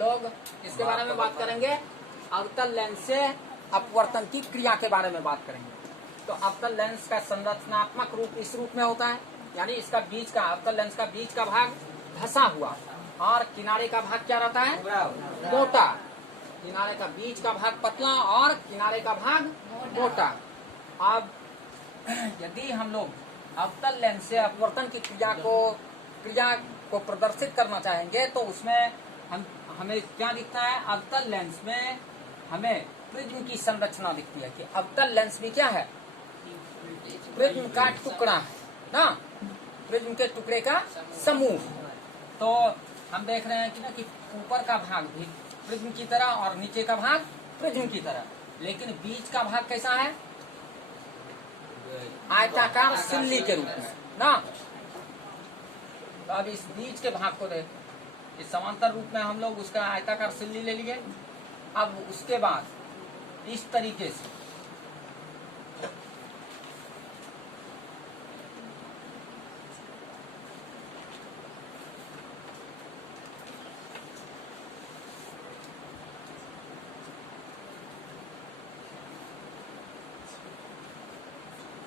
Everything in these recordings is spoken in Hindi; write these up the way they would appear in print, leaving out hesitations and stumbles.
लोग किसके बारे में बात करेंगे? अवतल लेंस से अपवर्तन की क्रिया के बारे में बात करेंगे। तो अवतल लेंस का संरचनात्मक रूप इस रूप में होता है, यानी इसका बीच का, अवतल लेंस का बीच का भाग धंसा हुआ और किनारे का भाग क्या रहता है? मोटा। किनारे का बीच का भाग पतला और किनारे का भाग मोटा। अब यदि हम लोग अवतल लेंस से अपवर्तन की क्रिया को प्रदर्शित करना चाहेंगे तो उसमें हमें क्या दिखता है? अवतल लेंस में हमें प्रिज्म की संरचना दिखती है कि अवतल लेंस भी क्या है? प्रिज्म का टुकड़ा है ना, प्रिज्म के टुकड़े का समूह। तो हम देख रहे हैं कि ना कि ऊपर का भाग भी प्रिज्म की तरह और नीचे का भाग प्रिज्म की तरह, लेकिन बीच का भाग कैसा है? आयताकार सिल्ली के रूप में ना। तो अब इस बीच के भाग को देख, इस समांतर रूप में हम लोग उसका आयताकार सिल्ली ले लिए। अब उसके बाद इस तरीके से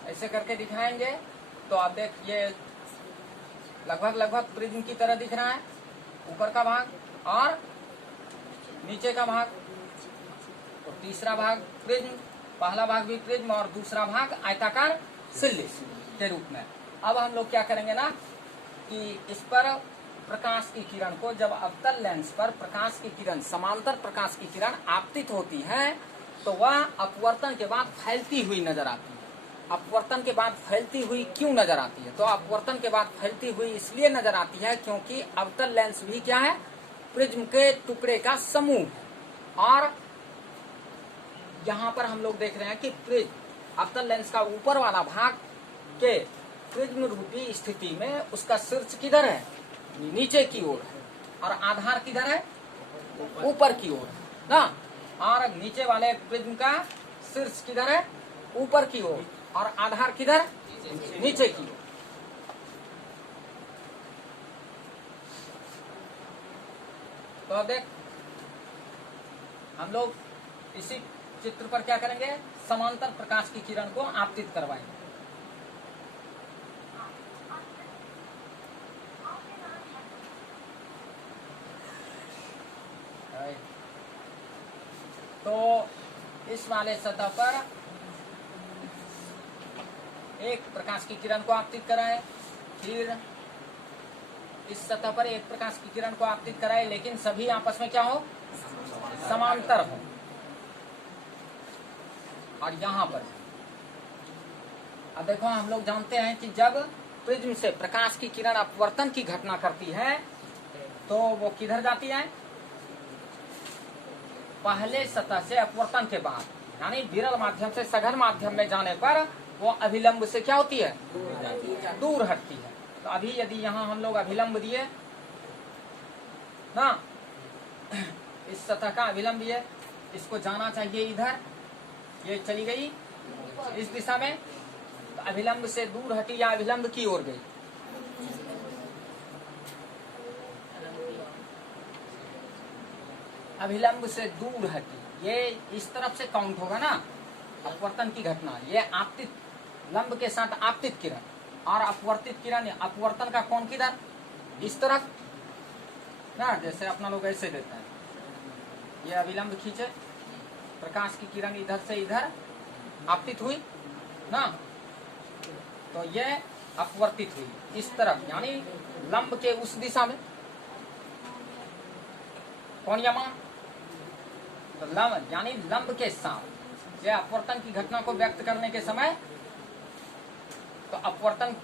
ऐसे करके दिखाएंगे तो आप देख, ये लगभग प्रिज्म की तरह दिख रहा है, ऊपर का भाग और नीचे का भाग। तो तीसरा भाग प्रिज्म, पहला भाग भी प्रिज्म और दूसरा भाग आयताकार सिल्ली के रूप में। अब हम लोग क्या करेंगे ना कि इस पर प्रकाश की किरण को, जब अवतल लेंस पर प्रकाश की किरण, समांतर प्रकाश की किरण आपतित होती है तो वह अपवर्तन के बाद फैलती हुई नजर आती है। अपवर्तन के बाद फैलती हुई क्यों नजर आती है? तो अपवर्तन के बाद फैलती हुई इसलिए नजर आती है क्योंकि अवतल लेंस भी क्या है? प्रिज्म के टुकड़े का समूह। और यहाँ पर हम लोग देख रहे हैं कि प्रिज्म, अवतल लेंस का ऊपर वाला भाग के प्रिज्म रूपी स्थिति में उसका शीर्ष किधर है? नीचे की ओर है, और आधार किधर है? ऊपर की ओर ना। और नीचे वाले प्रिज्म का शीर्ष किधर है? ऊपर की ओर, और आधार किधर? नीचे की ओर। तो अब देख, हम लोग इसी चित्र पर क्या करेंगे? समांतर प्रकाश की किरण को आपतित करवाएंगे। तो इस वाले सतह पर एक प्रकाश की किरण को आपतित कराए, फिर इस सतह पर एक प्रकाश की किरण को आपतित कराए, लेकिन सभी आपस में क्या हो? समांतर हो। और यहाँ पर अब देखो, हम लोग जानते हैं कि जब प्रिज्म से प्रकाश की किरण अपवर्तन की घटना करती है तो वो किधर जाती है? पहले सतह से अपवर्तन के बाद, यानी विरल माध्यम से सघन माध्यम में जाने पर वो अभिलंब से क्या होती है? दूर हटती है। तो अभी यदि यहाँ हम लोग अभिलंब दिए ना, इस सतह का अभिलंब दिए, इसको जाना चाहिए इधर, ये चली गई इस दिशा में, तो अभिलंब से दूर हटी या अभिलंब की ओर गई। अभिलंब से दूर हटी, ये इस तरफ से काउंट होगा ना अपवर्तन की घटना। ये आपतित, लंब के साथ आपतित किरण, और अपवर्तित किरण, अपवर्तन का कोण किधर? इस तरफ ना। जैसे अपना लोग ऐसे देते हैं, ये अभिलंब खींचे, प्रकाश की किरण इधर से इधर आपतित हुई ना, तो ये अपवर्तित हुई इस तरफ, यानी लंब के उस दिशा में। कोणीय मान, तो लंब यानी लंब के साथ, ये अपवर्तन की घटना को व्यक्त करने के समय तो अपवर्तन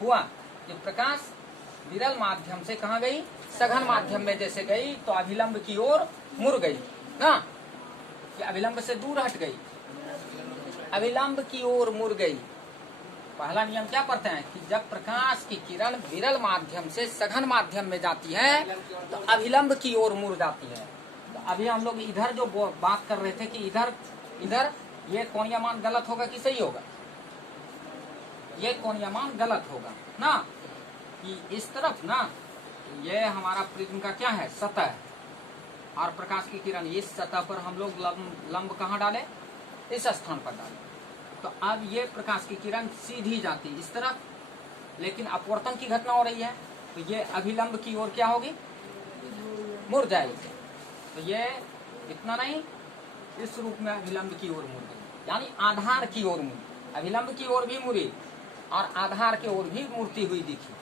हुआ कि प्रकाश विरल माध्यम से कहाँ गई? सघन माध्यम में जैसे गई तो अभिलंब की ओर मुड़ गई ना, कि अभिलंब से दूर हट गई, अभिलंब की ओर मुड़ गई। पहला नियम क्या पढ़ते हैं कि जब प्रकाश की किरण विरल माध्यम से सघन माध्यम में जाती है तो अभिलंब की ओर मुड़ जाती है। तो अभी हम लोग इधर जो बात कर रहे थे कि इधर ये कोणीय मान गलत होगा कि सही होगा? ये कोणीय मान गलत होगा ना, कि इस तरफ ना, ये हमारा प्रिज्म का क्या है? सतह, और प्रकाश की किरण इस सतह पर हम लोग लंब कहाँ डाले, इस स्थान पर डाले। तो अब ये प्रकाश की किरण सीधी जाती इस तरफ, लेकिन अपवर्तन की घटना हो रही है, तो ये अभिलंब की ओर क्या होगी, मुड़ जाएगी। तो ये इतना नहीं, इस रूप में अभिलंब की ओर मुड़ गई, यानी आधार की ओर मुड़ी, अभिलंब की ओर भी मुड़ी और आधार की ओर भी मुड़ती हुई दिखी।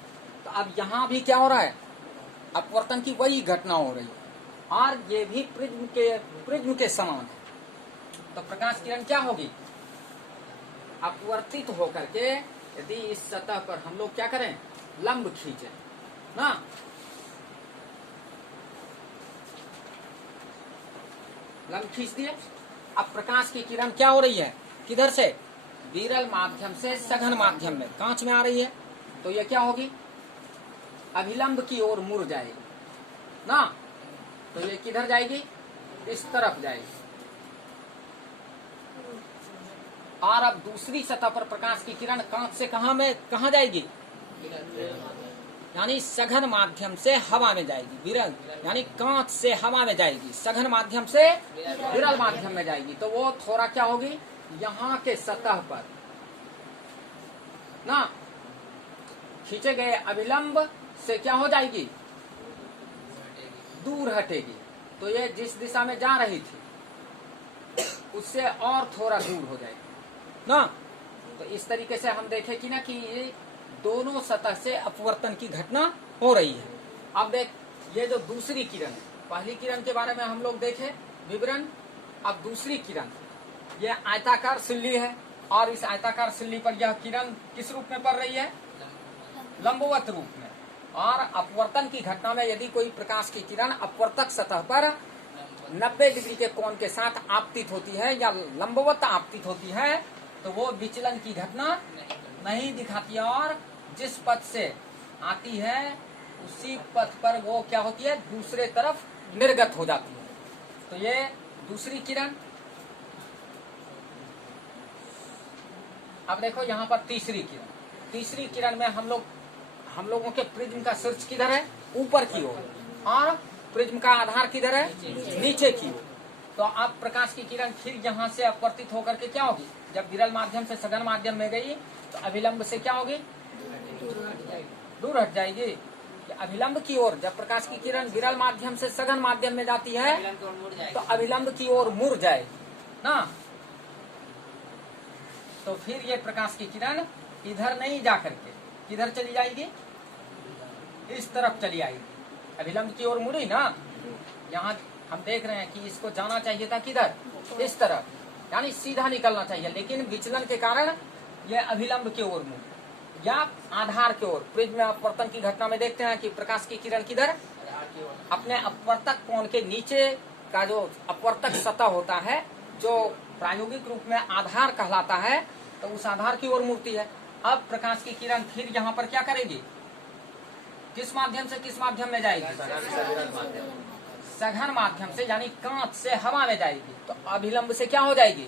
तो अब यहाँ भी क्या हो रहा है, अपवर्तन की वही घटना हो रही है, और ये भी प्रिज्म के समान है। तो प्रकाश किरण क्या होगी, अपवर्तित होकर के यदि इस सतह पर हम लोग क्या करें, लंब खींचे ना, लंब खींच दिए। अब प्रकाश की किरण क्या हो रही है, किधर से, विरल माध्यम से सघन माध्यम में, कांच में आ रही है। तो ये क्या होगी, अभिलंब की ओर मुड़ जाएगी ना। तो ये किधर जाएगी, इस तरफ जाएगी। और अब दूसरी सतह पर प्रकाश की किरण कांच से कहाँ जाएगी, यानी सघन माध्यम से हवा में जाएगी, विरल यानी कांच से हवा में जाएगी, सघन माध्यम से विरल माध्यम में जाएगी। तो वो थोड़ा क्या होगी, यहाँ के सतह पर ना खींचे गए अभिलंब से क्या हो जाएगी, दूर हटेगी। तो ये जिस दिशा में जा रही थी उससे और थोड़ा दूर हो जाएगी ना। तो इस तरीके से हम देखें कि ना कि ये दोनों सतह से अपवर्तन की घटना हो रही है। अब देख, ये जो दूसरी किरण है, पहली किरण के बारे में हम लोग देखे विवरण। अब दूसरी किरण, ये आयताकार सिल्ली है, और इस आयताकार सिल्ली पर यह किरण किस रूप में पड़ रही है, लंबवत रूप में। और अपवर्तन की घटना में यदि कोई प्रकाश की किरण अपवर्तक सतह पर 90 डिग्री के कोण के साथ आपतित होती है या लंबवत आपतित होती है, तो वो विचलन की घटना नहीं दिखाती है, और जिस पथ से आती है उसी पथ पर वो क्या होती है, दूसरे तरफ निर्गत हो जाती है। तो ये दूसरी किरण। अब देखो यहाँ पर तीसरी किरण, तीसरी किरण में हम लोगों के प्रिज्म का शीर्ष किधर है, ऊपर की ओर, और प्रिज्म का आधार किधर है, नीचे की ओर। तो अब प्रकाश की किरण फिर यहाँ से अपवर्तित होकर के क्या होगी, जब विरल माध्यम से सघन माध्यम में गई तो अभिलंब से क्या होगी, दूर हट जाएगी। अभिलंब की ओर जब प्रकाश की किरण विरल माध्यम से सघन माध्यम में जाती है तो अभिलंब की ओर मुड़ जाएगी ना। तो फिर ये प्रकाश की किरण इधर नहीं जा करके किधर चली जाएगी, इस तरफ चली आएगी, अभिलंब की ओर मुड़ी ना। यहाँ हम देख रहे हैं कि इसको जाना चाहिए था किधर, इस तरफ, यानी सीधा निकलना चाहिए, लेकिन विचलन के कारण यह अभिलंब की ओर मुड़ी या आधार की ओर। प्रिज्म में अपवर्तन की घटना में देखते हैं कि प्रकाश की किरण किधर, अपने अपवर्तक कोण के नीचे का जो अपवर्तक सतह होता है, जो प्रायोगिक रूप में आधार कहलाता है, तो उस आधार की ओर मुड़ती है। अब प्रकाश की किरण फिर यहाँ पर क्या करेगी, किस माध्यम से किस माध्यम में जाएगी, सघन माध्यम से, यानी कांच से हवा में जाएगी। तो अभिलंब से क्या हो जाएगी,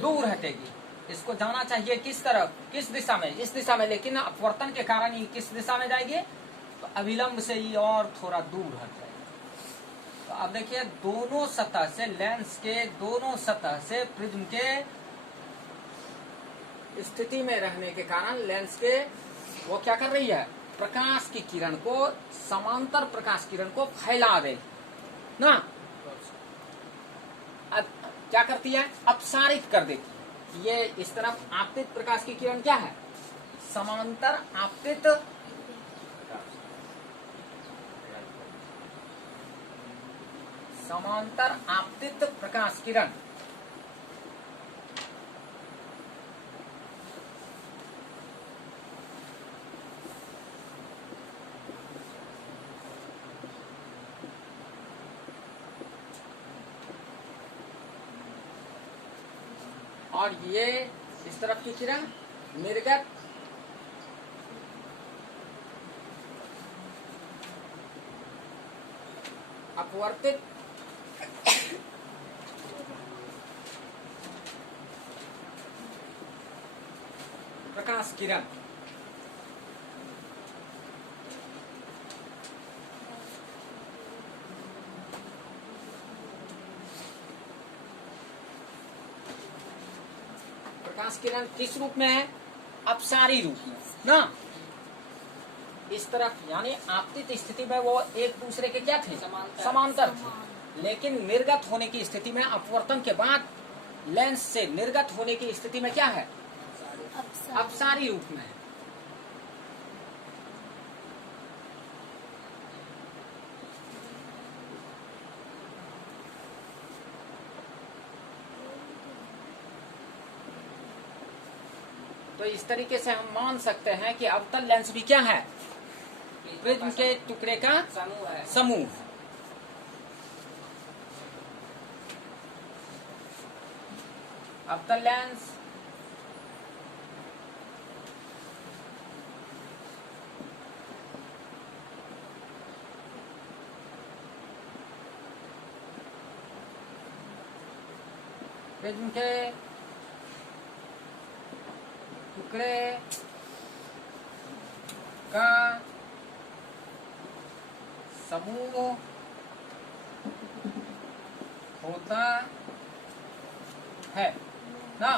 दूर हटेगी। इसको जाना चाहिए किस तरफ, किस दिशा में, इस दिशा में, लेकिन अपवर्तन के कारण ये किस दिशा में जाएगी, तो अभिलंब से ये और थोड़ा दूर हट जाएगी। तो अब देखिए दोनों सतह से, लेंस के दोनों सतह से प्रिज्म के स्थिति में रहने के कारण लेंस के वो क्या कर रही है, प्रकाश की किरण को, समांतर प्रकाश किरण को फैला रही ना। अब क्या करती है, अपसारित कर देती है। ये इस तरफ आपतित प्रकाश की किरण क्या है, समांतर आपतित प्रकाश किरण। और ये इस तरफ की किरण निर्गत अपवर्तित प्रकाश किरण। प्रकाश किरण किस रूप में है? अपसारी रूप में ना। इस तरफ यानी आपतित स्थिति में वो एक दूसरे के क्या थे? समांतर थे। लेकिन निर्गत होने की स्थिति में, अपवर्तन के बाद लेंस से निर्गत होने की स्थिति में क्या है? अपसारी रूप में है। तो इस तरीके से हम मान सकते हैं कि अवतल लेंस भी क्या है? प्रिज्म के टुकड़े का समूह है। समूह। अवतल लेंस प्रिज्म के टुकड़े का समूह होता है ना।